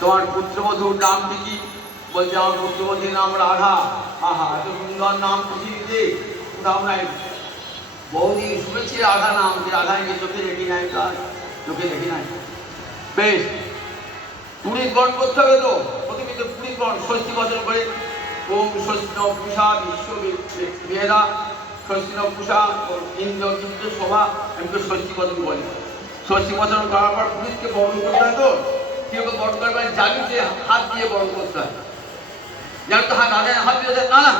তোমার পুত্রবধূর নামটি কি বলছে আমার পুত্রবধূর নাম রাধা আহা এত সুন্দর নাম পৃথিবীতে নাম নাই বহুদিন শুনেছি রাধা নাম যে রাধাকে চোখে দেখি নাই তার চোখে দেখি নাই বেশ পুরীর গণ করতে হবে তো প্রথমে তো পুরীর গণ ষষ্ঠী বছর করে ওম ষষ্ঠ পূষা বিশ্ব বেদা ষষ্ঠী পূষা ইন্দ্র ইন্দ্র সভা আমি তো ষষ্ঠী বছর বলি ষষ্ঠী বছর করার পর পুলিশকে বরণ করতে হয় তো কেউ বরণ করতে হয় জানিতে হাত দিয়ে বরণ করতে হয় জানো তো হাত আগে হাত দিয়ে না না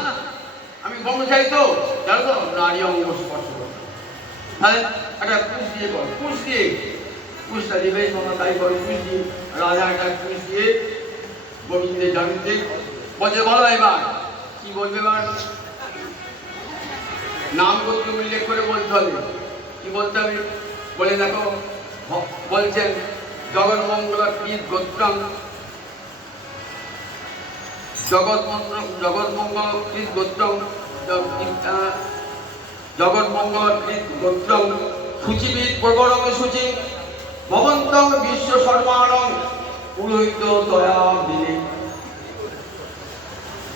আমি বরণ চাই তো জানো তো নারী অঙ্গ স্পর্শ করো তাহলে একটা পুষ দিয়ে করো পুষ দিয়ে পুষটা দেবে তোমরা তাই করো পুষ দিয়ে রাজা একটা পুষ দিয়ে গোবিন্দের জানিতে বলছে বলো এবার কি বলবে এবার নাম করতে উল্লেখ করে বলতে হবে কি বলতে হবে বলে দেখো বলছেন জগৎমঙ্গল কৃত গোত্রং জগৎমঙ্গল কৃত গোত্রং জগৎমঙ্গল কৃত গোত্রং সূচিবিদ প্রবরং সূচি ভবন্তং বিশ্ব শর্মাণং পুরোহিত দয়া দিনে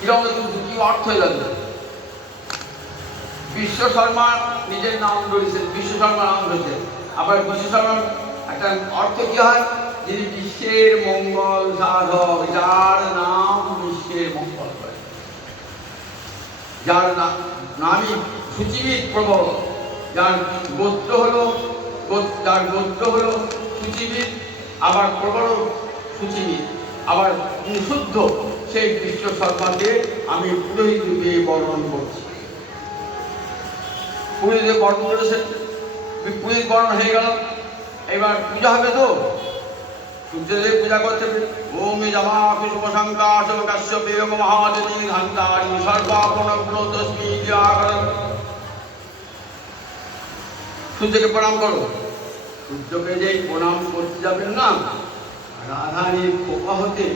এরকম দুটি অর্থ হয়ে যাবে বিশ্বশর্মা নিজের নাম ধরেছেন বিশ্বশর্মা নাম ধরেছেন আবার বিশ্বশর্মা একটা অর্থ কি হয়, যিনি বিশ্বের মঙ্গল সাধক, যার নাম বিশ্বের মঙ্গল করে, যার নামই সূচিবিদ প্রবল, যার গোত্র হলো সূচিবিদ, আবার প্রবল সূচিবিদ, আবার শুদ্ধ, সেই বিশ্ব শর্মাকে আমি পুরোহিত রূপে বর্ণন করছি। পুরোহিত বর্ণন করেছেন, পুরোহিত বর্ণন হয়ে গেল, এবার পূজা হবে তো সূর্যদেব পূজা করতে হবে। ওম জামা পুষ্প সংকাশ কাশ্যপ মহাদেবী ঘন্টারি সর্বাপনগ্রতস্মি দিয়াকরণ। সূর্যকে প্রণাম করো। সূর্যকে যেই প্রণাম করতে যাবেন না, রাধারীর খোপা হতে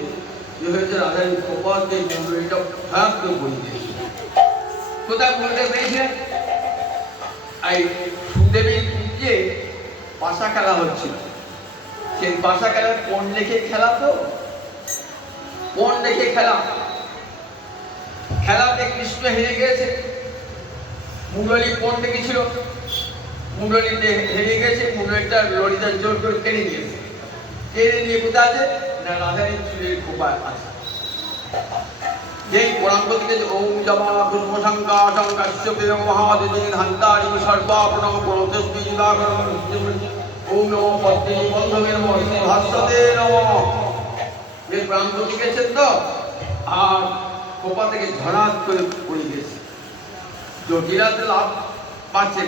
যে হয়েছে, রাধারীর খোপা হতে মুন্ডটা ভয়াক্ত বই দিয়েছে। কোথায় বলতে পেরেছে? এই সুদেবীর যে পাশা খেলা হচ্ছিল, সেই পাশা খেলার কোন লেখে খেলা, তো কোন লেখে খেলা, খেলাতে কৃষ্ণ হেরে গেছে। মুরলী কোন লেখেছিল, মুরলীতে হেরে গেছে, মুরলীটা ললিতা জোর করে কেড়ে নিয়েছে। কেড়ে নিয়ে কোথায় আছে না, রাধারীর চুলের খোপা আছে। যেই প্রণাম করতে গেছে, ওম জমা পুষ্প সংকাশং কাশ্যপ মহাদেবী ঘন্টারি সর্বাপনগ্রতস্মি দিয়াকরণ। ওম নমো পদ্মিনী বন্ধবে নমঃ শ্রী ভাস্বতে নমঃ। এই প্রণাম করতে গেছেন তো, আর খোপা থেকে ঝড়াত করে পড়ে গেছে। জটিলাতে লাভ পাচ্ছে।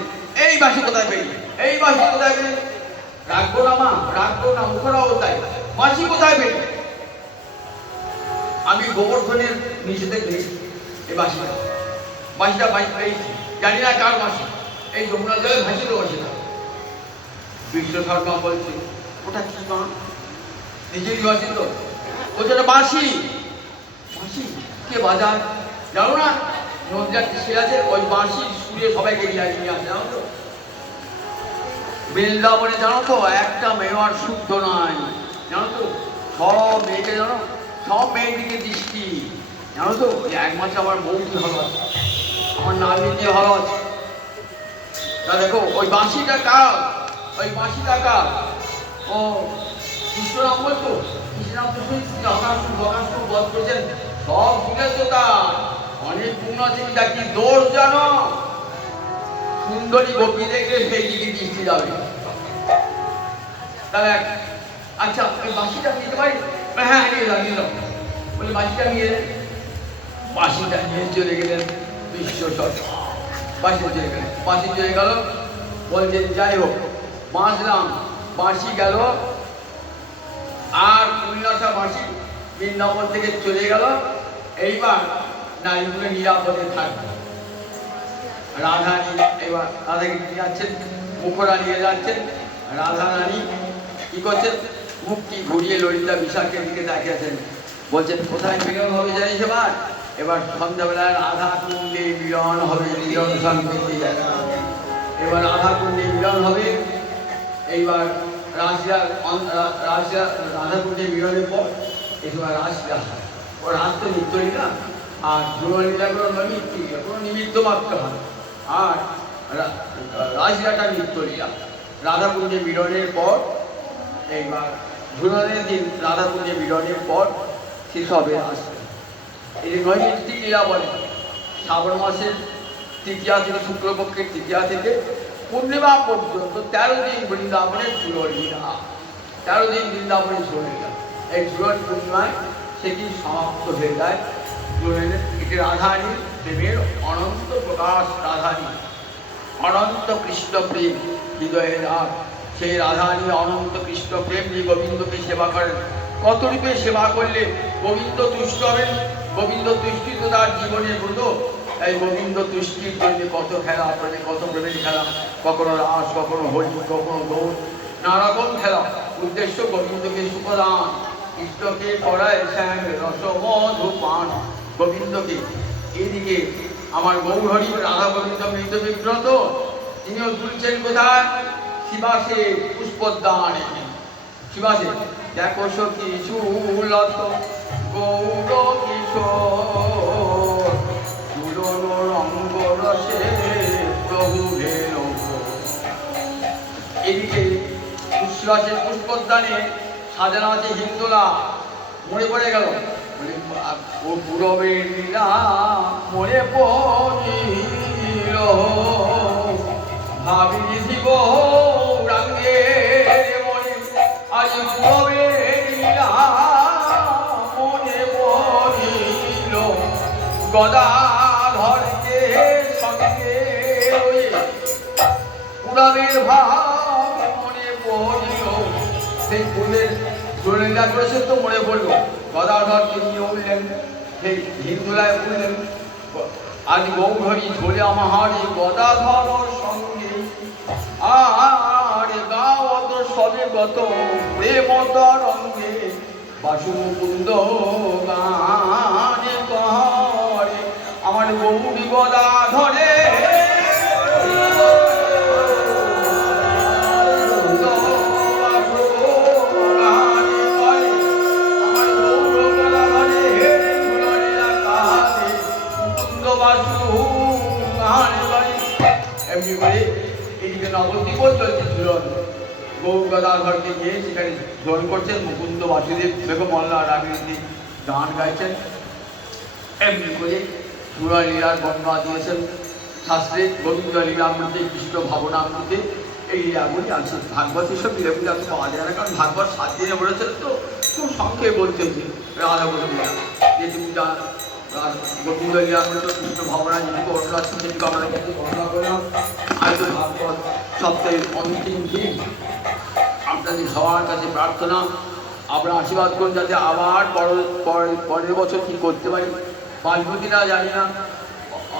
এই বাসি কোথায় পেয়ে, এই বাসি কোথায় পেয়ে, রাখবো না মা, রাখবো না, মুখরাও তাই, বাসি কোথায় পেয়ে? আমি গোবর্ধনের নিচে থেকে এই বাসিটা পেয়েছি, জানি না কার বাসি, এই যমুনা জলে ভাসিল বাসিটা। বিশ্ব শর্মা বলছে, ওটা কি মা? নিজেই বাসি তো, ওটা বাসি। বাসি কে বাজায় জানো না? নদিয়ার সে আছে, ওই বাঁশি সুরে সবাইকে নিয়ে আসে, জানো তো? বৃন্দাবনে জানো তো একটা মেয়ের শুদ্ধ নাই, জানো তো? সব মেয়েকে জানো, সব মেয়ের দিকে দৃষ্টি, জানো তো? একমাত্র আমার বউটি ভালো আছে, আমার নাতনিটি ভালো আছে। তা দেখো ওই বাঁশিটা কার, ওই বাঁশিটা কার? ও কৃষ্ণরাম বলতো, কৃষ্ণরাম তো শুনেছি বকাসুর বধ করেছেন, সব শুনেছো তার অনেক গুণ আছে। কি দোষ জানো? সুন্দরী গোপী দেখলে সেই দিকে দৃষ্টি যাবে। তাহলে আচ্ছা ওই বাঁশিটা নিতে পারি? হ্যাঁ নিলাম। বলে বাঁশিটা নিয়ে এলেন, বাঁশিটা নিয়ে চলে গেলেন বিশ্ব শর্মা। বাঁশি চলে গেলেন, বাঁশি চলে গেল, বলছেন যাই হোক বাঁচলাম। বাঁশি গেল, আর উল্লাসা বাঁশি বৃন্দাবন থেকে চলে গেল। এইবার নারীগুলো নিরাপদে থাকবে। রাধারানী এবার রাধাকে নিয়ে যাচ্ছেন, মুখরা নিয়ে যাচ্ছেন। রাধারানী কি করছেন? মুখটি ঘুরিয়ে ললিতা বিশাখের দিকে তাকিয়েছেন, বলছেন কোথায় মিলন হবে জানিস? এবার সন্ধ্যাবেলায় রাধা কুণ্ডে মিলন হবে, মিলন সংকেতে জায়গা। এবার রাধা কুণ্ডে মিলন হবে। এইবার রাধা কুণ্ডে মিলনের পর এবার রাসলীলা হয়। ও রাস তো নিত্যই না, আর যৌনলীলা কোনো নিমিত্ত মাত্র হয়, আর রাসলীলাটা নিত্যলীলা। রাধাকুণ্ডে মিলনের পর এইবার ঝুলনের দিন, রাধাকুণ্ডে মিলনের পর শেষ হবে আসবে। এই নৈমিত্তিক লীলা বলে। শ্রাবণ মাসের তৃতীয়া থেকে, শুক্লপক্ষের তৃতীয়া থেকে পূর্ণিমা পর্যন্ত 13 দিন বৃন্দাবনের ঝুললীলা, 13 দিন বৃন্দাবনের ঝুললীলা। এই ঝুলন পূর্ণিমায় সেটি সমাপ্ত হয়ে যায়। এটি রাধারী প্রেমের অনন্ত প্রকাশ। রাধারী অনন্ত কৃষ্ণ প্রেম হৃদয়ের রাগ। সেই রাধারী অনন্ত কৃষ্ণ প্রেম নিয়ে গোবিন্দকে সেবা করেন। কত রূপে সেবা করলে গোবিন্দ তুষ্ট হবেন? গোবিন্দ তুষ্টি তো তার জীবনের ব্রত। এই গোবিন্দ তুষ্টির জন্য কত খেলা, আপনাদের কত প্রেমের খেলা, কখনো রাস, কখনো হরি, কখনো দৌড়, নানারকম খেলা। উদ্দেশ্য গোবিন্দকে সুখদান, কৃষ্ণকে করায় শ্যাম রসমধুপান। গোবিন্দকে এদিকে আমার গৌরহরি রাধা গোবিন্দ মৃত বিগ্রহ, তিনিও তুলছেন কোথায়? শিবাসে পুষ্পদানে। শিবাসে দেখো সখী সুলত গৌর কিশোর, চূড়ন রঙ্গ রসে প্রভু ভেল। এদিকে পুষ্প পুষ্পাসের পুষ্পোদ্যানে সাজানো আছে হিন্দোলা, মনে পড়ে গেল ও পুরবের লীলা মনে পড়িল, ভাবি শিব রাঙ্গে মনে আজ পুরবের লীলা মনে পড়িল, গদাধরকে সঙ্গে পুরবের ভাব মনে পড়িল। সেই ফুলের দোলেলা করেছে তো মনে পড়লো, গদাধরকে নিয়ে উঠলেন, সেই হিন্দুলায় উঠলেন, আজ গৌরী ঝোলে আমার গদাধর সঙ্গে আর গাওত সবে গত প্রেমত রঙ্গে, বাসু মুকুন্দ গানে করে আমার গৌরী গদাধরে এমনি করে এইদিকে নবদ্বীপ চলছে ঝুলন, গৌর গদাধরকে গিয়ে সেখানে ঝোল করছেন, মুকুন্দ বাসুদেব বেগম মল্লা রাগিনী গান গাইছেন। এমনি করে ঝুলন লীলার বর্ণনা দিয়েছেন শাস্ত্রে, গোবিন্দ লীলামৃতে কৃষ্ণ ভাবনামৃতে এই লীলাগুলি আছে। ভাগবত এসব লীলাগুলি এত পাওয়া যায় না, কারণ ভাগবত 7 দিনে বলেছেন তো খুব সংক্ষেপে বলতে হচ্ছে রাধা গোবিন্দ লীলা, যে তুমি যা গোবিন্দ লীলামৃত কৃষ্ণ ভাবনা যেটুকু বর্ণনা আছে সেটুকু আমরা কিন্তু বর্ণনা করলাম। আজ ভাগবত সপ্তাহের অন্তিম দিন, আপনাদের সবার কাছে প্রার্থনা আমরা আশীর্বাদ করুন যাতে আবার পরের বছর কী করতে পারি। পাঁচবতীরা জানি না,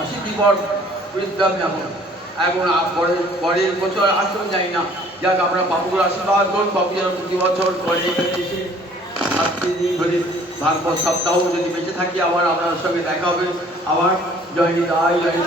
অশীতিপর বৃদ্ধামি এখন পরের বছর আসলে জানি না, যাক আমরা বাবুর আশীর্বাদ করুন, বাবু যেন প্রতি বছর করে এসে 7 দিন ধরে ভাগবত সপ্তাহ যদি বেঁচে থাকি আবার আপনার সঙ্গে দেখা হবে। আবার জয় নিতাই, জয়